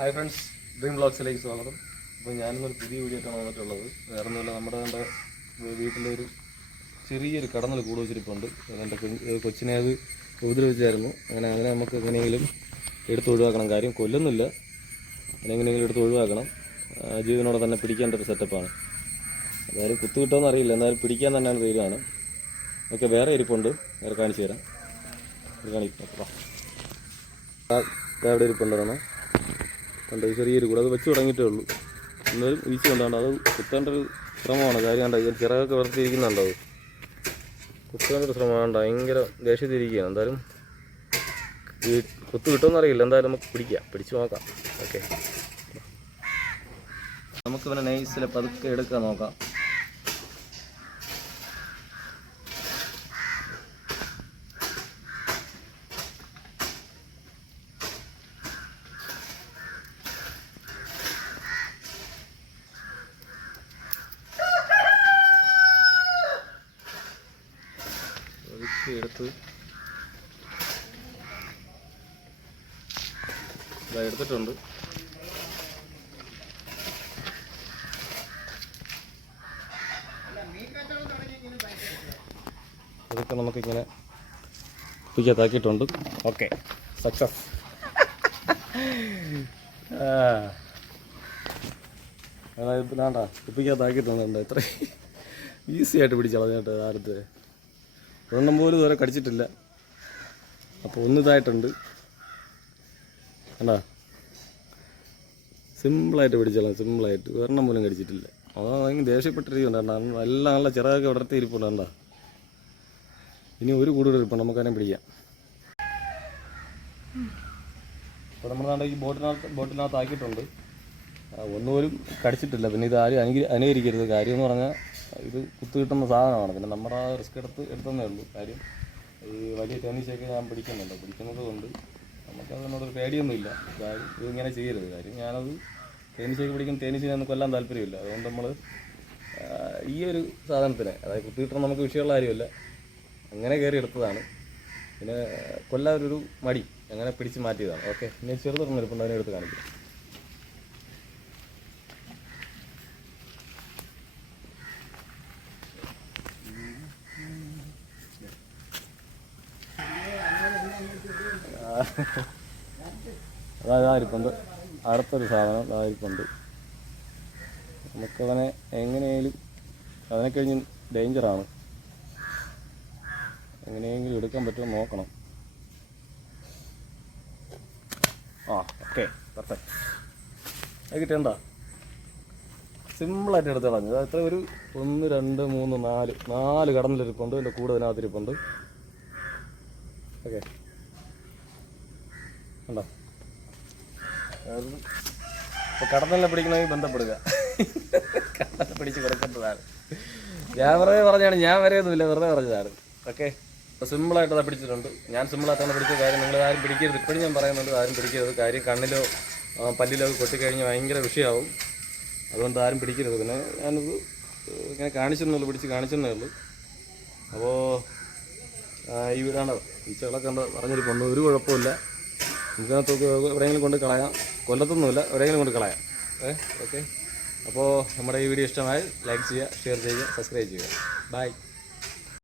Hi friends dream ബ്ലോഗ്സിലേക്ക് സ്വാഗതം. അപ്പോൾ ഞാനിന്നൊരു പുതിയ വീഡിയോ ആയിട്ടാണ് വന്നിട്ടുള്ളത്. വേറെ ഒന്നുമില്ല നമ്മുടെ എന്റെ വീട്ടിലൊരു ചെറിയൊരു കടന്നൽ കൂട് വെച്ചിരിപ്പുണ്ട്. ഏ, കൊച്ചിനെ അത് ഉപദ്രവിച്ചായിരുന്നു. അങ്ങനെ അങ്ങനെ നമുക്ക് എങ്ങനെയെങ്കിലും എടുത്ത് ഒഴിവാക്കണം. കാര്യം കൊല്ലുന്നില്ല. അങ്ങനെ എങ്ങനെയെങ്കിലും എടുത്ത് ഒഴിവാക്കണം. ജീവനോടെ തന്നെ പിടിക്കേണ്ട ഒരു സെറ്റപ്പാണ് അതായത് കുത്തു കിട്ടുമെന്ന് അറിയില്ല. എന്നാലും പിടിക്കാൻ തന്നെയാണ് തീരുമാനം ഓക്കെ വേറെ ഇരിപ്പുണ്ട്. വേറെ കാണിച്ചു തരാം. കാണിക്കാം. അവിടെ ഇരിപ്പുണ്ടായിരുന്നു കണ്ടോ ചെറിയൊരു കൂടെ അത് വെച്ച് തുടങ്ങിയിട്ടേ ഉള്ളൂ. എന്നാലും വീഴ്ച കൊണ്ടാണ് അത് കുത്തേണ്ട ഒരു ശ്രമമാണ്. കാര്യം കണ്ടോ ഇതിൽ ചിറകൊക്കെ വളർത്തിയിരിക്കുന്നുണ്ടോ അത്? കുത്തേണ്ട ഒരു ശ്രമമാണ് ഭയങ്കര ദേഷ്യത്തിരിക്കുകയാണ് എന്തായാലും കുത്ത് കിട്ടുമെന്ന് അറിയില്ല. എന്തായാലും നമുക്ക് പിടിക്കാം. പിടിച്ചു നോക്കാം. ഓക്കെ. നമുക്ക് പിന്നെ നൈസിലെ പതുക്കെ എടുക്കാൻ നോക്കാം. എടുത്ത്. ഇതാ എടുത്തിട്ടുണ്ട്. അതൊക്കെ നമുക്കിങ്ങനെ കുപ്പിക്കകത്താക്കിയിട്ടുണ്ട്. ഓക്കെ. സക്സസ് ഇപ്പം വേണ്ട കുപ്പിക്കകത്താക്കിയിട്ടുണ്ട് ഇത്രയും. ഈസി ആയിട്ട് പിടിച്ചളഞ്ഞിട്ട് ആരത്ത്. ഒരെണ്ണം പോലും ഇതുവരെ കടിച്ചിട്ടില്ല. അപ്പോൾ ഒന്ന് ഇതായിട്ടുണ്ട്. കണ്ടാ? സിമ്പിളായിട്ട് പിടിച്ചോളാം സിമ്പിളായിട്ട്. ഒരെണ്ണം പോലും കടിച്ചിട്ടില്ല. അതാ ഭയങ്കര ദേഷ്യപ്പെട്ടിരിക്കുന്നുണ്ട് എല്ലാം നല്ല ചിറകൊക്കെ വിടർത്തി ഇരിപ്പുണ്ട് കണ്ടാ. ഇനി ഒരു കൂടുതൽ ഇരിപ്പുണ്ട്. നമുക്ക് അതിനെ പിടിക്കാം. അപ്പോൾ നമ്മൾ ഈ ബോട്ടിനകത്ത് ബോട്ടിനകത്ത് ആക്കിയിട്ടുണ്ട് ഒന്നുപോലും കടിച്ചിട്ടില്ല. പിന്നെ ഇത് ആരും അനുക അനുകരിക്കരുത്. കാര്യം എന്ന് പറഞ്ഞാൽ ഇത് കുത്തു കിട്ടുന്ന സാധനമാണ്. പിന്നെ നമ്മുടെ ആ റിസ്ക് എടുത്ത് എടുത്തതേ ഉള്ളൂ. കാര്യം ഈ വലിയ ടെന്നീസൊക്കെ ഞാൻ പിടിക്കുന്നുണ്ട്. പിടിക്കുന്നത് കൊണ്ട് നമുക്ക് അതിനോടൊരു പേടിയൊന്നുമില്ല. കാര്യം ഇത് ഇങ്ങനെ ചെയ്യരുത്. കാര്യം ഞാനത് തേനീച്ചയൊക്കെ പിടിക്കും. ടെന്നീസിനെ ഒന്നും കൊല്ലാൻ താല്പര്യമില്ല. അതുകൊണ്ട് നമ്മൾ ഈ ഒരു സാധനത്തിന് അതായത് കുത്തു കിട്ടണം നമുക്ക് വിഷയമുള്ള കാര്യമല്ല. അങ്ങനെ കയറി എടുത്തതാണ്. പിന്നെ കൊല്ലാതൊരു മടി. അങ്ങനെ പിടിച്ച് മാറ്റിയതാണ്. ഓക്കെ. ഇനി ചെറുതൊരെണ്ണം ഇരിപ്പുണ്ട് എടുത്ത് കാണിക്കാം. അതായത് ആയിരിപ്പുണ്ട് അടുത്തൊരു സാധനം അതായിരിപ്പുണ്ട് നമുക്കവനെ എങ്ങനെയെങ്കിലും അതിനെ കഴിഞ്ഞ് ഡേഞ്ചറാണ് എങ്ങനെയെങ്കിലും എടുക്കാൻ പറ്റുമോ നോക്കണം. ആ ഓക്കെ പെർഫെക്റ്റ് അത് കിട്ടേണ്ട സിമ്പിളായിട്ട് എടുത്ത് കളഞ്ഞു. അത് എത്ര ഒരു ഒന്ന് രണ്ട് മൂന്ന് നാല് നാല് കടന്നിലിരിപ്പുണ്ട് എന്റെ കൂടെ അതിനകത്തിരിപ്പുണ്ട് ഓക്കെ ഉണ്ടോ? കടന്നല്ല പിടിക്കണമെങ്കിൽ ബന്ധപ്പെടുക. കടന്നല്ല പിടിച്ച് കൊടുക്കേണ്ടതാണ്. ഞാൻ വെറുതെ പറഞ്ഞാണ് ഞാൻ വരെയൊന്നുമില്ല വെറുതെ പറഞ്ഞതാണ്. ഓക്കെ? സിമ്പിളായിട്ട് അത് പിടിച്ചിട്ടുണ്ട്. ഞാൻ സിമ്പിളായിട്ടാണ് പിടിച്ച കാര്യം. നിങ്ങൾ ആരും പിടിക്കരുത്. ഇപ്പോഴും ഞാൻ പറയുന്നുണ്ട് ആരും പിടിക്കരുത്. കാര്യം കണ്ണിലോ പല്ലിലോ ഒക്കെ കൊട്ടിക്കഴിഞ്ഞാൽ ഭയങ്കര വിഷയമാവും. അതുകൊണ്ട് ആരും പിടിക്കരുത്. പിന്നെ ഞാനത് ഇങ്ങനെ കാണിച്ചെന്നുള്ളൂ പിടിച്ച് കാണിച്ചെന്നേ ഉള്ളൂ. അപ്പോൾ ഈ വീടാണ് ഈച്ചകളൊക്കെ കണ്ട് പറഞ്ഞിരിപ്പുണ്ട്. ഒരു കുഴപ്പമില്ല ഇതിനകത്തൊക്കെ എവിടെയെങ്കിലും കൊണ്ട് കളയാം. കൊല്ലത്തൊന്നുമില്ല എവിടെയെങ്കിലും കൊണ്ട് കളയാം. ഏ ഓക്കെ. അപ്പോൾ നമ്മുടെ ഈ വീഡിയോ ഇഷ്ടമായി ലൈക്ക് ചെയ്യുക ഷെയർ ചെയ്യുക സബ്സ്ക്രൈബ് ചെയ്യുക. ബൈ.